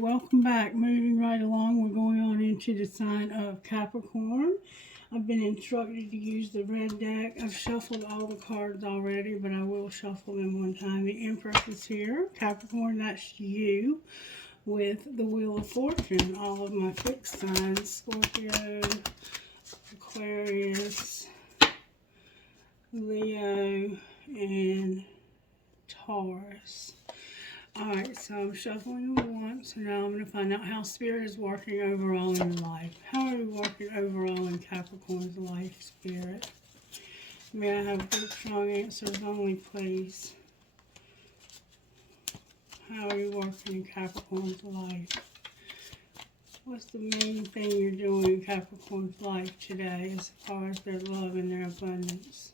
welcome back. Moving right along, we're going on into the sign of Capricorn. I've been instructed to use the red deck. I've shuffled all the cards already, but I will shuffle them one time. The Empress is here. Capricorn, that's you, with the Wheel of Fortune. All of my fixed signs: Scorpio, Aquarius, Leo, and Taurus. Alright, so I'm shuffling once, so now I'm going to find out how Spirit is working overall in your life. How are you working overall in Capricorn's life, Spirit? May I have good, strong answers only, please? How are you working in Capricorn's life? What's the main thing you're doing in Capricorn's life today as far as their love and their abundance?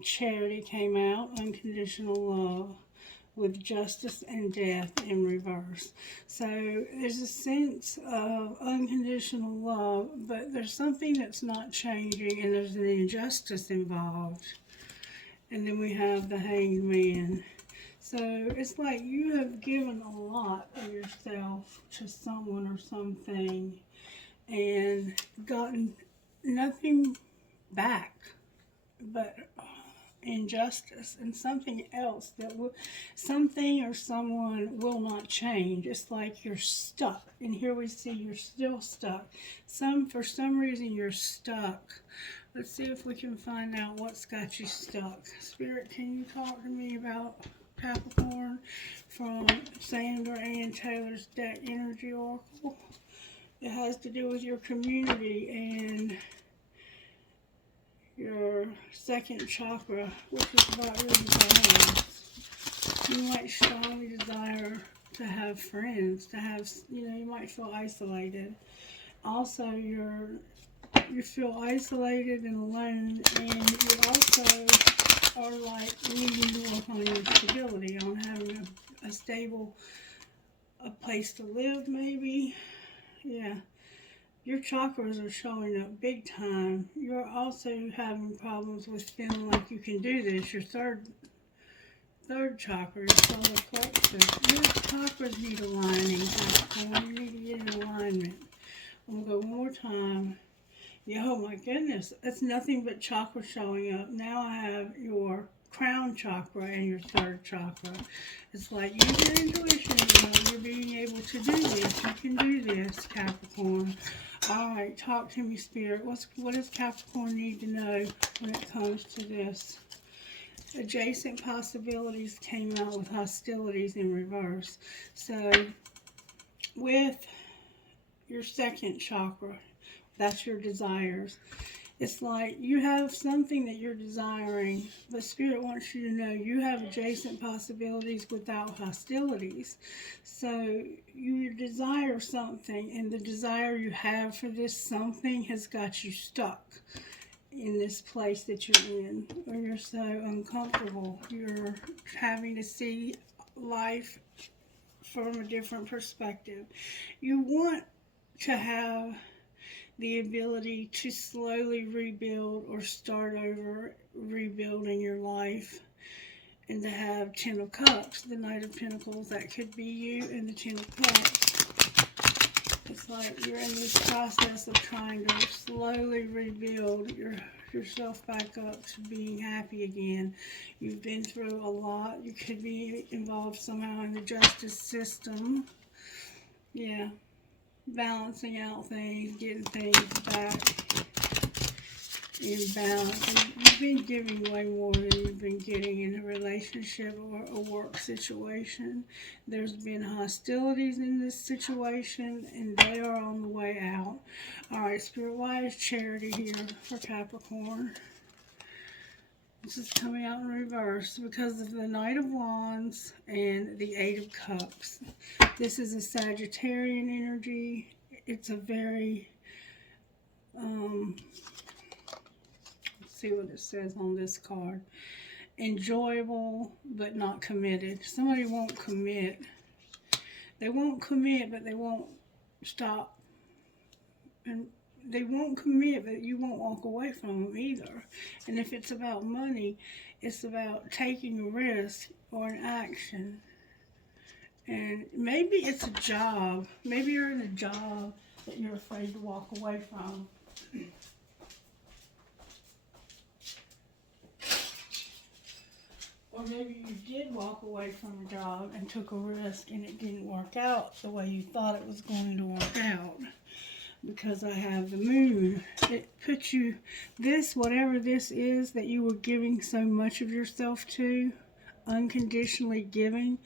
Charity came out, unconditional love, with justice and death in reverse. So there's a sense of unconditional love, but there's something that's not changing, and there's an injustice involved. And then we have the Hanged Man. So it's like you have given a lot of yourself to someone or something and gotten nothing back but injustice and something else that will, something or someone will not change. It's like you're stuck, and here we see you're still stuck. For some reason you're stuck. Let's see if we can find out what's got you stuck. Spirit, can you talk to me about Capricorn from Sandra Ann Taylor's deck Energy Oracle? It has to do with your community and your second chakra, which is about your desires. You might strongly desire to have friends, to have, you might feel isolated. Also, you feel isolated and alone, and you also are like needing to work on your stability, on having a stable, a place to live maybe. Yeah. Your chakras are showing up big time. You're also having problems with feeling like you can do this. Your third chakra, your solar plexus. Your chakras need aligning, Capricorn. You need to get in alignment. I'm going to go one more time. Yeah, oh my goodness. That's nothing but chakra showing up. Now I have your crown chakra and your third chakra. It's like use your intuition. You're being able to do this. You can do this, Capricorn. Alright, talk to me, Spirit. What does Capricorn need to know when it comes to this? Adjacent possibilities came out with hostilities in reverse. So, with your second chakra, that's your desires. It's like you have something that you're desiring, but Spirit wants you to know you have adjacent possibilities without hostilities. So you desire something, and the desire you have for this something has got you stuck in this place that you're in, where you're so uncomfortable. You're having to see life from a different perspective. You want to have the ability to slowly rebuild or start over rebuilding your life, and to have Ten of Cups, the Knight of Pentacles. That could be you, and the Ten of Cups. It's like you're in this process of trying to slowly rebuild yourself back up to being happy again. You've been through a lot. You could be involved somehow in the justice system. Yeah. Balancing out things, getting things back in balance. And you've been giving way more than you've been getting in a relationship or a work situation. There's been hostilities in this situation, and they are on the way out. Alright, Spirit, why is charity here for Capricorn? This is coming out in reverse because of the Knight of Wands and the Eight of Cups. This is a Sagittarian energy. It's a very, let's see what it says on this card. Enjoyable, but not committed. Somebody won't commit. They won't commit, but they won't stop. And they won't commit, but you won't walk away from them either. And if it's about money, it's about taking a risk or an action. And maybe it's a job. Maybe you're in a job that you're afraid to walk away from. Or maybe you did walk away from a job and took a risk and it didn't work out the way you thought it was going to work out. Because I have the moon. It puts you, whatever this is that you were giving so much of yourself to, unconditionally giving,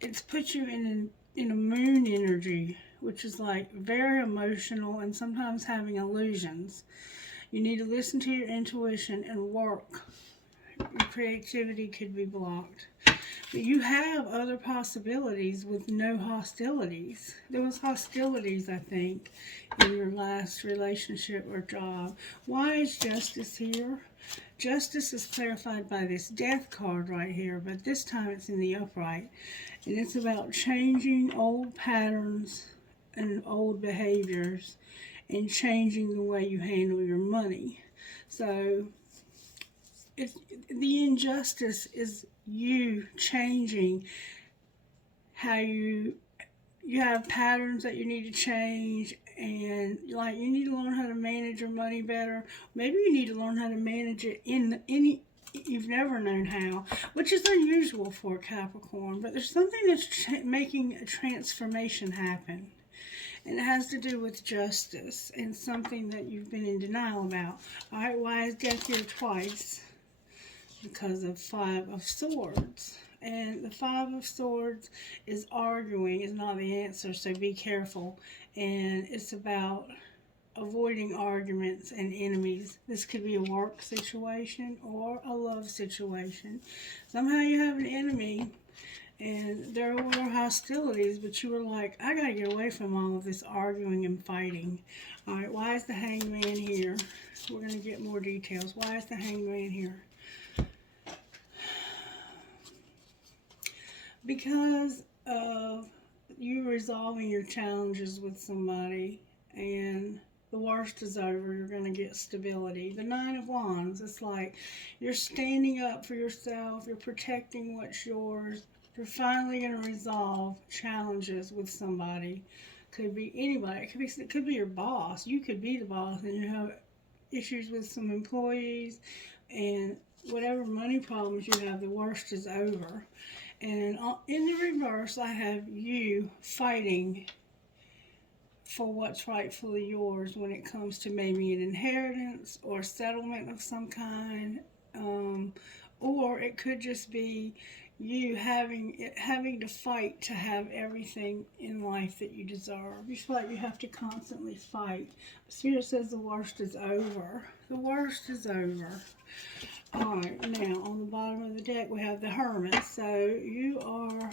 it's put you in a moon energy, which is like very emotional and sometimes having illusions. You need to listen to your intuition and work. Your creativity could be blocked. But you have other possibilities with no hostilities. There was hostilities, I think, in your last relationship or job. Why is justice here? Justice is clarified by this death card right here, but this time it's in the upright. And it's about changing old patterns and old behaviors and changing the way you handle your money. So the injustice is you changing how you have patterns that you need to change, and like you need to learn how to manage your money better. Maybe you need to learn how to manage it in any you've never known how, which is unusual for Capricorn, but there's something that's making a transformation happen. And it has to do with justice and something that you've been in denial about. Alright, why is death here twice? Because of 5 of Swords. And the 5 of Swords is arguing is not the answer, so be careful. And it's about avoiding arguments and enemies. This could be a work situation or a love situation. Somehow you have an enemy and there were hostilities, but you were like, I gotta get away from all of this arguing and fighting. Alright, why is the Hangman here? We're gonna get more details. Why is the Hangman here? Because of you resolving your challenges with somebody, and the worst is over, you're going to get stability. The 9 of Wands, it's like you're standing up for yourself, you're protecting what's yours, you're finally going to resolve challenges with somebody. Could be anybody, it could be your boss. You could be the boss and you have issues with some employees, and whatever money problems you have, the worst is over. And in the reverse, I have you fighting for what's rightfully yours when it comes to maybe an inheritance or settlement of some kind. Or it could just be you having to fight to have everything in life that you deserve. You feel like you have to constantly fight. Spirit says the worst is over. The worst is over. Alright, now on the bottom of the deck we have the Hermit. So you are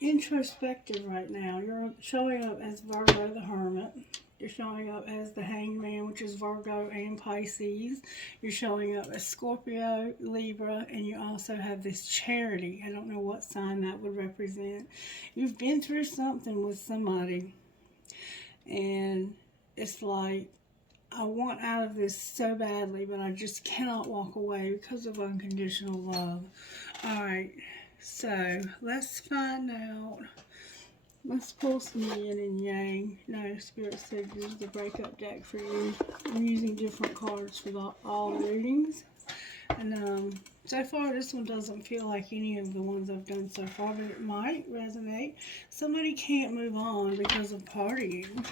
introspective right now. You're showing up as Virgo the Hermit. You're showing up as the Hangman, which is Virgo and Pisces. You're showing up as Scorpio, Libra, and you also have this Charity. I don't know what sign that would represent. You've been through something with somebody, and it's like, I want out of this so badly, but I just cannot walk away because of unconditional love. Alright, so let's find out. Let's pull some yin and yang. No, Spirit said use the breakup deck for you. I'm using different cards for all readings. And so far this one doesn't feel like any of the ones I've done so far, but it might resonate. Somebody can't move on because of partying.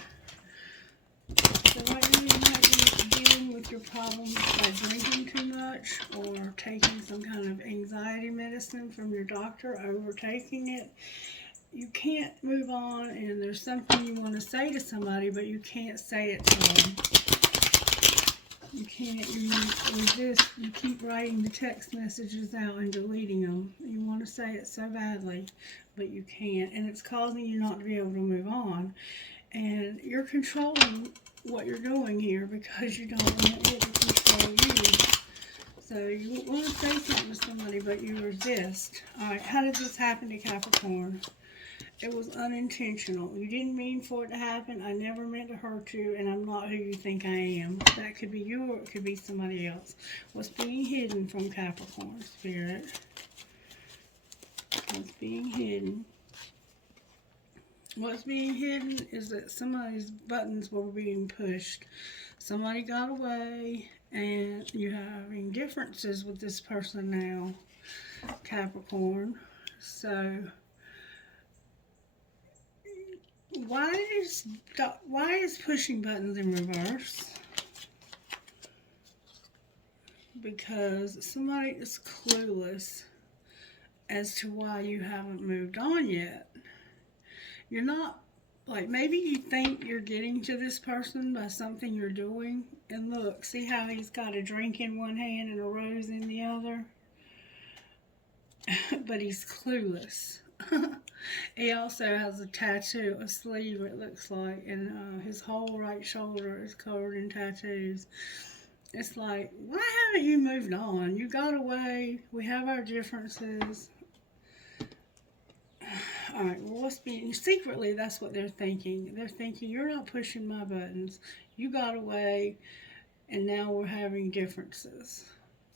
So right now you might be dealing with your problems by drinking too much or taking some kind of anxiety medicine from your doctor, overtaking it. You can't move on, and there's something you want to say to somebody, but you can't say it to them. You can't, you resist, you keep writing the text messages out and deleting them. You want to say it so badly, but you can't, and it's causing you not to be able to move on. And you're controlling what you're doing here because you don't want it to control you. So you want to say something to somebody, but you resist. Alright, how did this happen to Capricorn? It was unintentional. You didn't mean for it to happen. I never meant to hurt you, and I'm not who you think I am. That could be you, or it could be somebody else. What's being hidden from Capricorn, Spirit? What's being hidden? What's being hidden is that somebody's buttons were being pushed. Somebody got away, and you're having differences with this person now, Capricorn. So, why is pushing buttons in reverse? Because somebody is clueless as to why you haven't moved on yet. You're not, like, maybe you think you're getting to this person by something you're doing. And look, see how he's got a drink in one hand and a rose in the other? But he's clueless. He also has a tattoo, a sleeve it looks like, and his whole right shoulder is covered in tattoos. It's like, why haven't you moved on? You got away. We have our differences. Alright, well, what's being secretly, that's what they're thinking. They're thinking, you're not pushing my buttons. You got away, and now we're having differences.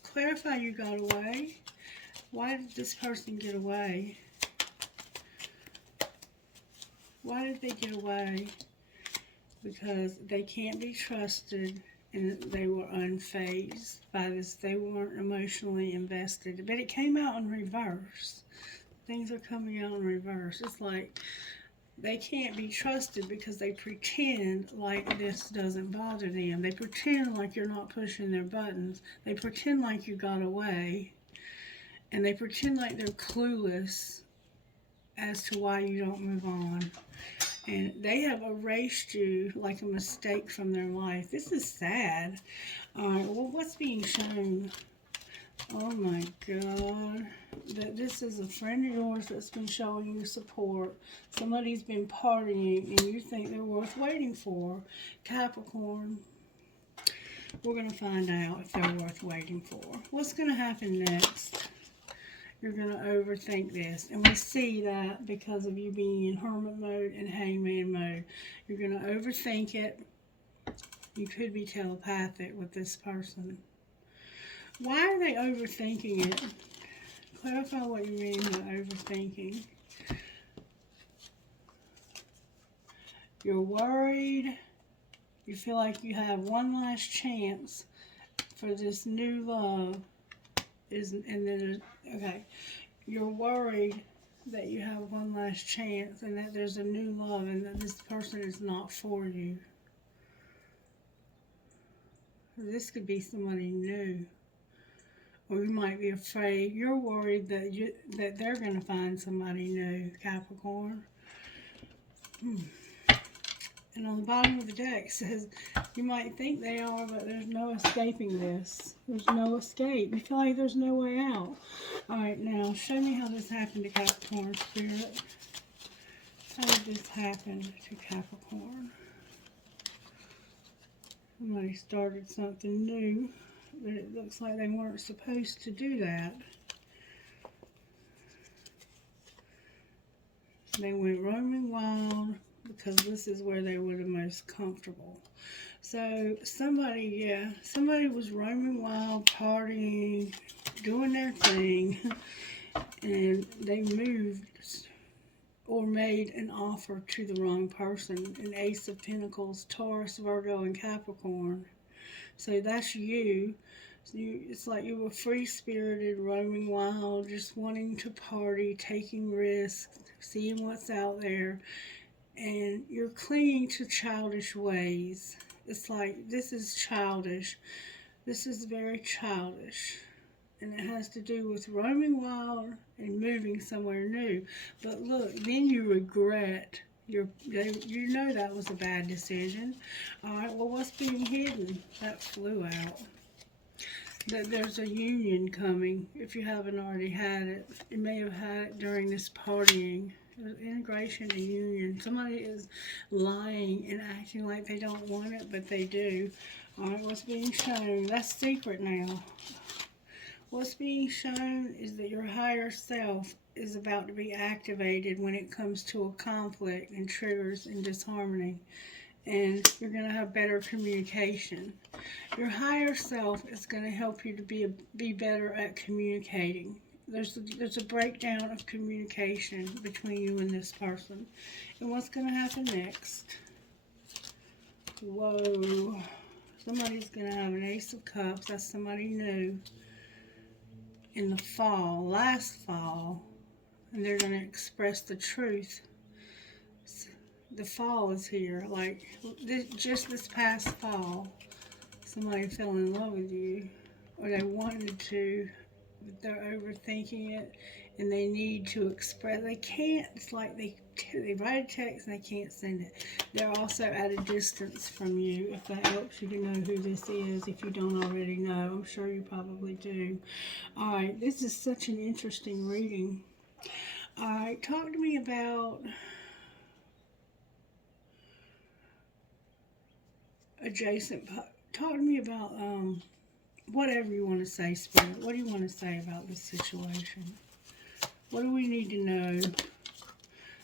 Clarify you got away. Why did this person get away? Why did they get away? Because they can't be trusted, and they were unfazed by this. They weren't emotionally invested. But it came out in reverse. Things are coming out in reverse. It's like they can't be trusted because they pretend like this doesn't bother them. They pretend like you're not pushing their buttons. They pretend like you got away. And they pretend like they're clueless as to why you don't move on. And they have erased you like a mistake from their life. This is sad. Alright, well, what's being shown? Oh my God. That this is a friend of yours that's been showing you support. Somebody's been partying and you think they're worth waiting for. Capricorn. We're going to find out if they're worth waiting for. What's going to happen next? You're going to overthink this. And we see that because of you being in hermit mode and hangman mode. You're going to overthink it. You could be telepathic with this person. Why are they overthinking it? Clarify what you mean by overthinking. You're worried. You feel like you have one last chance for this new love. Okay. You're worried that you have one last chance and that there's a new love and that this person is not for you. This could be somebody new. Or you might be afraid. You're worried that they're going to find somebody new, Capricorn. And on the bottom of the deck it says, you might think they are, but there's no escaping this. There's no escape. You feel like there's no way out. Alright, now show me how this happened to Capricorn, Spirit. How did this happen to Capricorn? Somebody started something new, but it looks like they weren't supposed to do that. They went roaming wild because this is where they were the most comfortable. So somebody was roaming wild, partying, doing their thing, and they moved or made an offer to the wrong person. An Ace of Pentacles, Taurus, Virgo, and Capricorn. So that's you. It's like you were free-spirited, roaming wild, just wanting to party, taking risks, seeing what's out there, and you're clinging to childish ways. It's like, this is childish. This is very childish. And it has to do with roaming wild and moving somewhere new. But look, then you regret. You know that was a bad decision. Alright, well, what's being hidden? That flew out. That there's a union coming, if you haven't already had it. You may have had it during this partying. Integration and union. Somebody is lying and acting like they don't want it, but they do. Alright, what's being shown? That's secret now. What's being shown is that your higher self is about to be activated when it comes to a conflict and triggers and disharmony. And you're going to have better communication. Your higher self is going to help you to be better at communicating. there's a breakdown of communication between you and this person. And what's going to happen next? Whoa. Somebody's going to have an Ace of Cups. That's somebody new. In the fall, last fall. And they're going to express the truth. The fall is here. Like, just this past fall, somebody fell in love with you. Or they wanted to, but they're overthinking it. And they need to express. They can't. It's like they write a text and they can't send it. They're also at a distance from you. If that helps you to know who this is, if you don't already know. I'm sure you probably do. Alright, this is such an interesting reading. Alright, talk to me about talk to me about whatever you want to say, Spirit. What do you want to say about this situation? What do we need to know?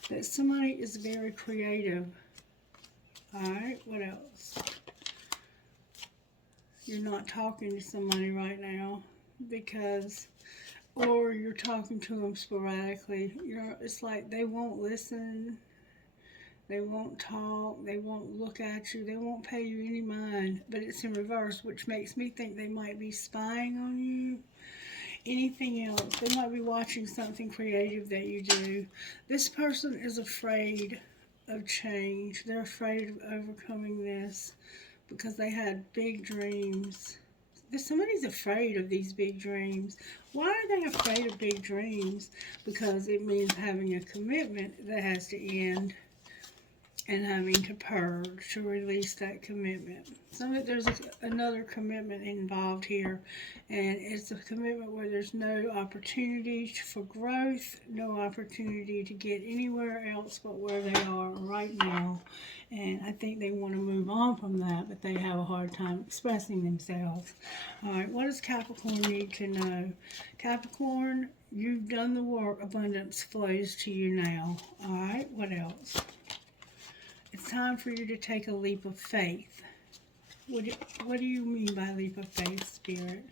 That somebody is very creative. Alright, what else? You're not talking to somebody right now because, or you're talking to them sporadically. It's like they won't listen. They won't talk. They won't look at you. They won't pay you any mind. But it's in reverse, which makes me think they might be spying on you. Anything else. They might be watching something creative that you do. This person is afraid of change. They're afraid of overcoming this because they had big dreams. Somebody's afraid of these big dreams. Why are they afraid of big dreams? Because it means having a commitment that has to end and having to purge to release that commitment. There's another commitment involved here, and it's a commitment where there's no opportunity for growth, no opportunity to get anywhere else but where they are right now. And I think they want to move on from that, but they have a hard time expressing themselves. All right, what does Capricorn need to know? Capricorn, you've done the work. Abundance flows to you now. All right, what else? It's time for you to take a leap of faith. What do you mean by leap of faith, Spirit?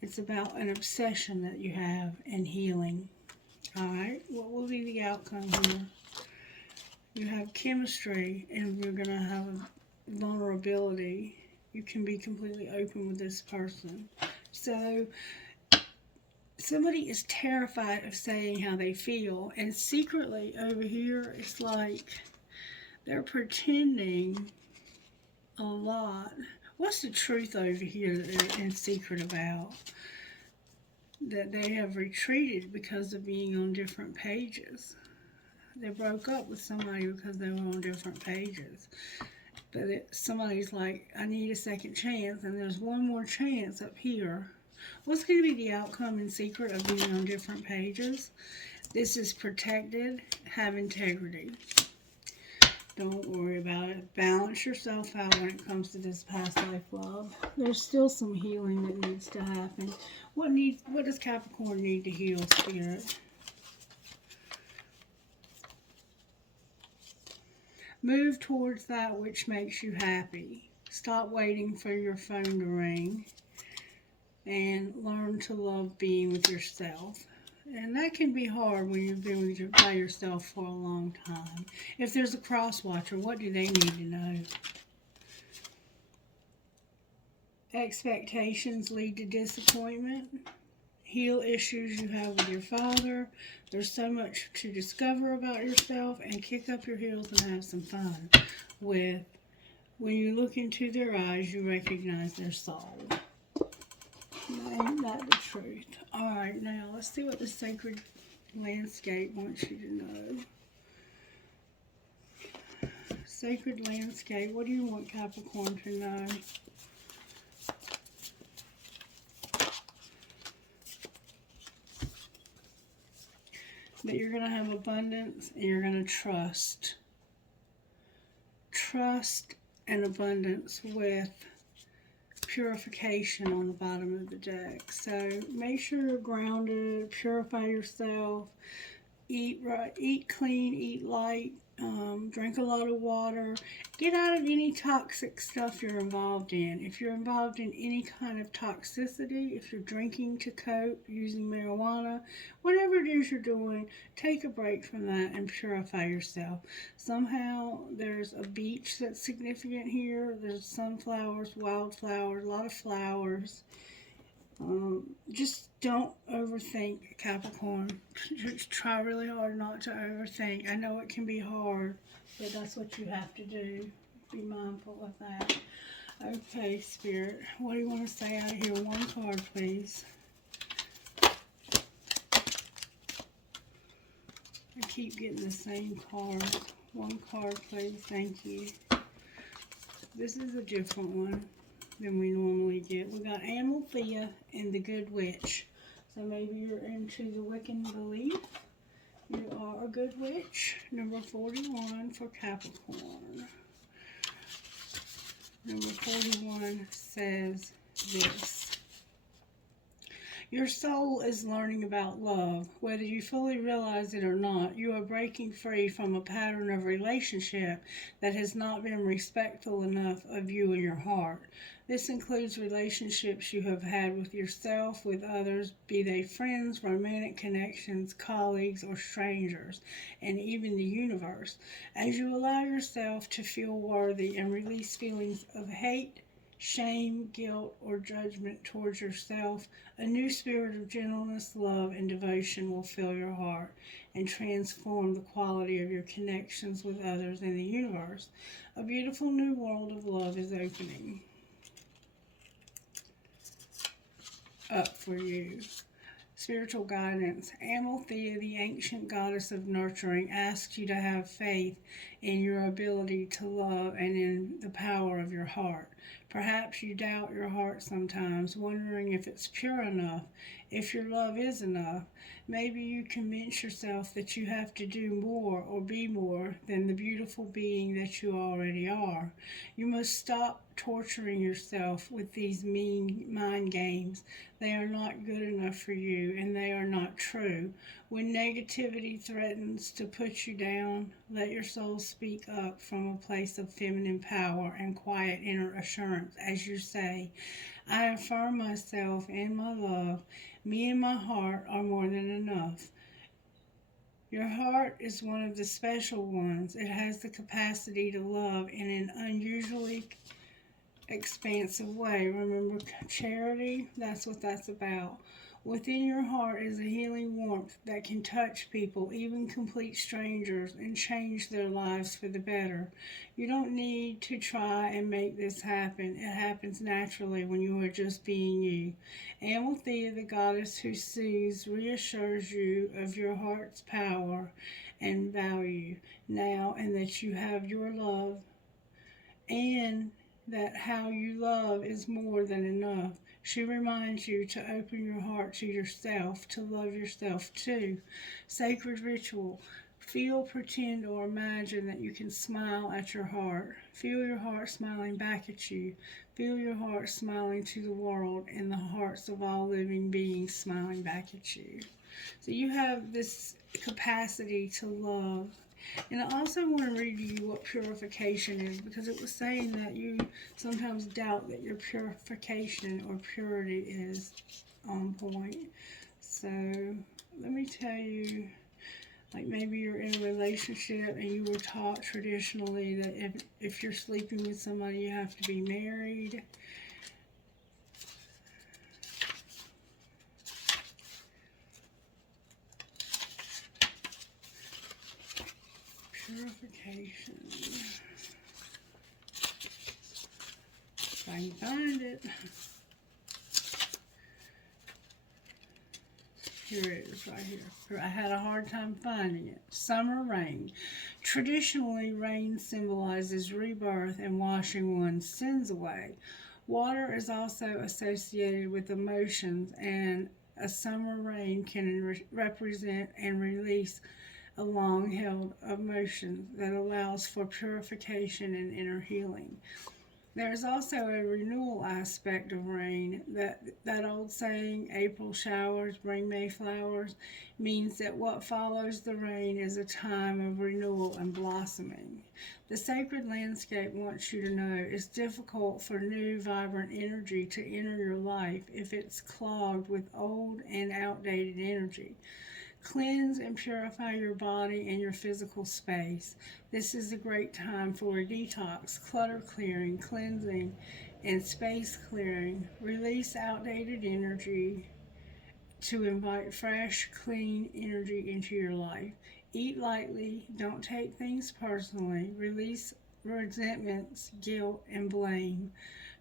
It's about an obsession that you have and healing. Alright, what will be the outcome here? You have chemistry and you're going to have a vulnerability. You can be completely open with this person. So, somebody is terrified of saying how they feel. And secretly over here, it's like they're pretending a lot. What's the truth over here that they're in secret about? That they have retreated because of being on different pages. They broke up with somebody because they were on different pages. But somebody's like, I need a second chance, and there's one more chance up here. What's going to be the outcome in secret of being on different pages? This is protected. Have integrity. Don't worry about it. Balance yourself out when it comes to this past life love. There's still some healing that needs to happen. What does Capricorn need to heal, Spirit? Move towards that which makes you happy. Stop waiting for your phone to ring. And learn to love being with yourself. And that can be hard when you've been by yourself for a long time. If there's a cross watcher, what do they need to know? Expectations lead to disappointment. Heal issues you have with your father. There's so much to discover about yourself, and kick up your heels and have some fun with. When you look into their eyes, you recognize their soul. Ain't that the truth? Alright, now let's see what the sacred landscape wants you to know. Sacred landscape, what do you want Capricorn to know? That you're going to have abundance and you're going to trust. Trust and abundance with purification on the bottom of the deck. So make sure you're grounded, purify yourself, eat right, eat clean, eat light, Drink a lot of water. Get out of any toxic stuff you're involved in. If you're involved in any kind of toxicity, if you're drinking to cope, using marijuana, whatever it is you're doing, take a break from that and purify yourself. Somehow there's a beach that's significant here. There's sunflowers, wildflowers, a lot of flowers. Just don't overthink, Capricorn. Just try really hard not to overthink. I know it can be hard, but that's what you have to do. Be mindful of that. Okay, Spirit, what do you want to say out of here? One card, please. I keep getting the same card. One card, please. Thank you. This is a different one than we normally get. We got Amalthea and the Good Witch. So maybe you're into the Wiccan belief. You are a good witch. Number 41 for Capricorn. Number 41 says this. Your soul is learning about love. Whether you fully realize it or not, you are breaking free from a pattern of relationship that has not been respectful enough of you and your heart. This includes relationships you have had with yourself, with others, be they friends, romantic connections, colleagues, or strangers, and even the universe. As you allow yourself to feel worthy and release feelings of hate, shame, guilt, or judgment towards yourself, a new spirit of gentleness, love, and devotion will fill your heart and transform the quality of your connections with others in the universe. A beautiful new world of love is opening up for you. Spiritual guidance. Amalthea, the ancient goddess of nurturing, asks you to have faith in your ability to love and in the power of your heart. Perhaps you doubt your heart sometimes, wondering if it's pure enough, if your love is enough. Maybe you convince yourself that you have to do more or be more than the beautiful being that you already are. You must stop torturing yourself with these mean mind games. They are not good enough for you, and they are not true. When negativity threatens to put you down, let your soul speak up from a place of feminine power and quiet inner assurance as you say, I affirm myself and my love. Me and my heart are more than enough. Your heart is one of the special ones. It has the capacity to love in an unusually expansive way. Remember, charity, that's what that's about. Within your heart is a healing warmth that can touch people, even complete strangers, and change their lives for the better. You don't need to try and make this happen. It happens naturally when you are just being you. Amalthea, the goddess who soothes, reassures you of your heart's power and value now, and that you have your love, and that how you love is more than enough. She reminds you to open your heart to yourself, to love yourself too. Sacred ritual. Feel, pretend, or imagine that you can smile at your heart. Feel your heart smiling back at you. Feel your heart smiling to the world and the hearts of all living beings smiling back at you. So you have this capacity to love. And I also want to read you what purification is, because it was saying that you sometimes doubt that your purification or purity is on point. So let me tell you, like maybe you're in a relationship and you were taught traditionally that if you're sleeping with somebody you have to be married. Purification. If I can find it. Here it is, right here. I had a hard time finding it. Summer rain. Traditionally, rain symbolizes rebirth and washing one's sins away. Water is also associated with emotions, and a summer rain can represent and release a long-held emotion that allows for purification and inner healing. There's also a renewal aspect of rain. That old saying, April showers bring May flowers, means that what follows the rain is a time of renewal and blossoming. The sacred landscape wants you to know it's difficult for new, vibrant energy to enter your life if it's clogged with old and outdated energy. Cleanse and purify your body and your physical space. This is a great time for a detox, clutter clearing, cleansing, and space clearing. Release outdated energy to invite fresh, clean energy into your life. Eat lightly, don't take things personally. Release resentments, guilt, and blame.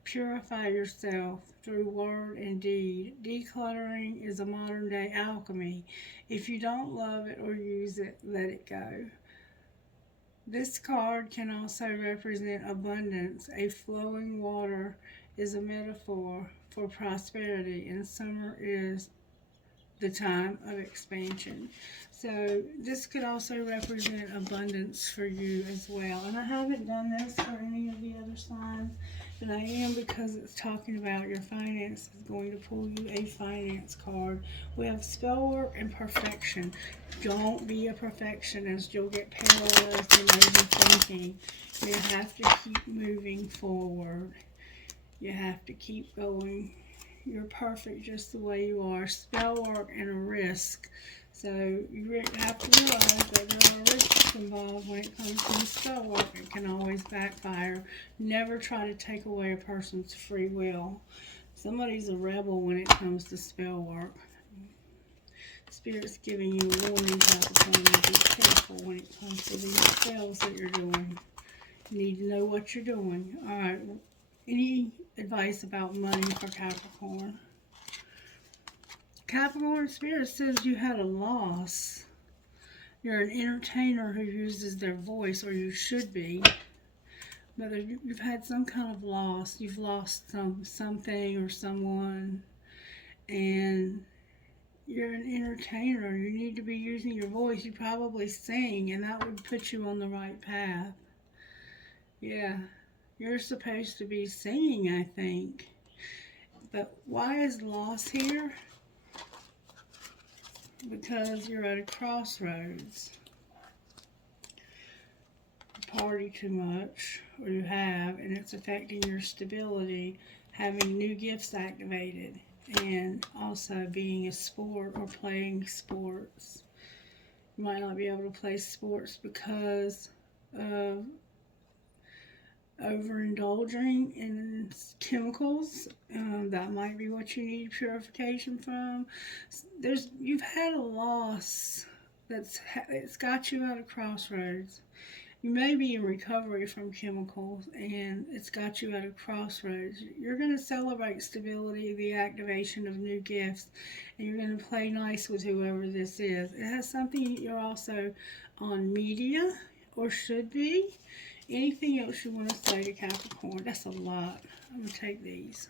Purify yourself through word and deed. Decluttering is a modern day alchemy. If you don't love it or use it, let it go. This card can also represent abundance. A flowing water is a metaphor for prosperity, and summer is the time of expansion. So this could also represent abundance for you as well. And I haven't done this for any of the other signs, but I am, because it's talking about your finances, going to pull you a finance card. We have spell work and perfection. Don't be a perfectionist. You'll get paralyzed in overthinking. You have to keep moving forward. You have to keep going. You're perfect just the way you are. Spell work and a risk. So you have to realize that there are risks involved when it comes to spell work. It can always backfire. Never try to take away a person's free will. Somebody's a rebel when it comes to spell work. Spirit's giving you a warning, Capricorn, to be careful when it comes to these spells that you're doing. You need to know what you're doing. Alright, any advice about money for Capricorn? Capricorn, Spirit says you had a loss. You're an entertainer who uses their voice, or you should be. But you've had some kind of loss. You've lost something or someone. And you're an entertainer. You need to be using your voice. You probably sing, and that would put you on the right path. Yeah, you're supposed to be singing, I think. But why is loss here? Because you're at a crossroads. You party too much, or you have, and it's affecting your stability. Having new gifts activated, and also being a sport or playing sports. You might not be able to play sports because of overindulging in chemicals. That might be what you need purification from. You've had a loss it's got you at a crossroads. You may be in recovery from chemicals, and it's got you at a crossroads. You're going to celebrate stability, the activation of new gifts, and you're going to play nice with whoever this is. It has something. You're also on media, or should be. Anything else you want to say to Capricorn? That's a lot. I'm going to take these.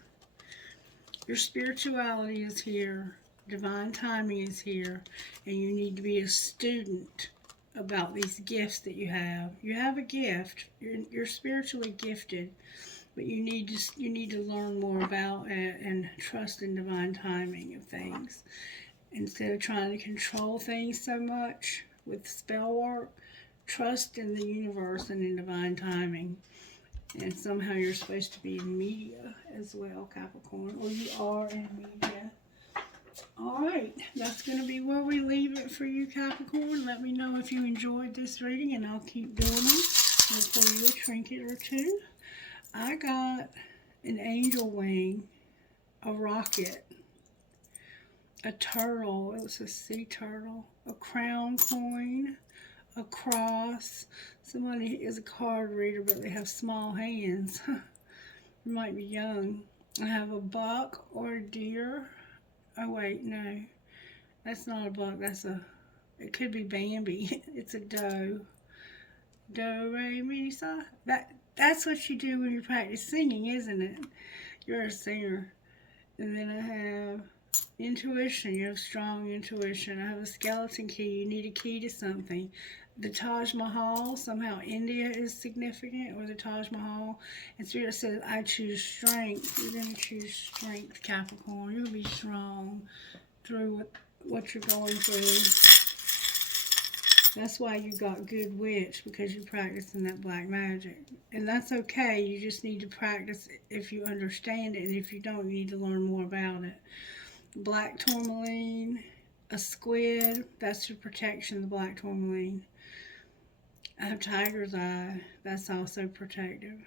Your spirituality is here. Divine timing is here. And you need to be a student about these gifts that you have. You have a gift. You're spiritually gifted. But you need to learn more about it and trust in divine timing of things. Instead of trying to control things so much with spell work, trust in the universe and in divine timing. And somehow you're supposed to be in media as well, Capricorn. Or you are in media. Alright, that's going to be where we leave it for you, Capricorn. Let me know if you enjoyed this reading, and I'll keep doing them. I'll pull you a trinket or two. I got an angel wing, a rocket, a turtle. It was a sea turtle, a crown coin, a cross. Somebody is a card reader, but they have small hands. You might be young. I have a buck or a deer. Oh wait, no. That's not a buck. It could be Bambi. It's a doe. Do, re, mi, sa. That's what you do when you practice singing, isn't it? You're a singer. And then I have intuition. You have strong intuition. I have a skeleton key. You need a key to something. The Taj Mahal, somehow India is significant, or the Taj Mahal. And Spirit says, I choose strength. You're going to choose strength, Capricorn. You'll be strong through what you're going through. That's why you got good witch, because you're practicing that black magic. And that's okay. You just need to practice if you understand it. And if you don't, you need to learn more about it. Black tourmaline, a squid. That's your protection, the black tourmaline. I have tiger's eye. That's also protective.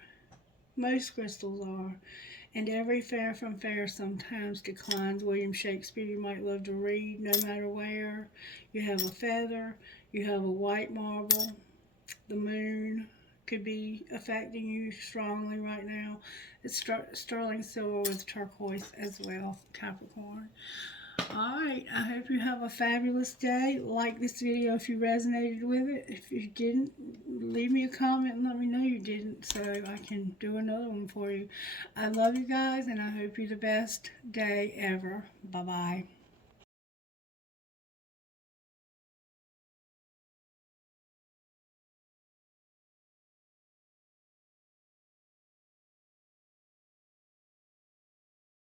Most crystals are. And every fair from fair sometimes declines. William Shakespeare, you might love to read no matter where. You have a feather. You have a white marble. The moon could be affecting you strongly right now. It's sterling silver with turquoise as well, Capricorn. Alright, I hope you have a fabulous day. Like this video if you resonated with it. If you didn't, leave me a comment and let me know you didn't, so I can do another one for you. I love you guys, and I hope you the best day ever. Bye-bye.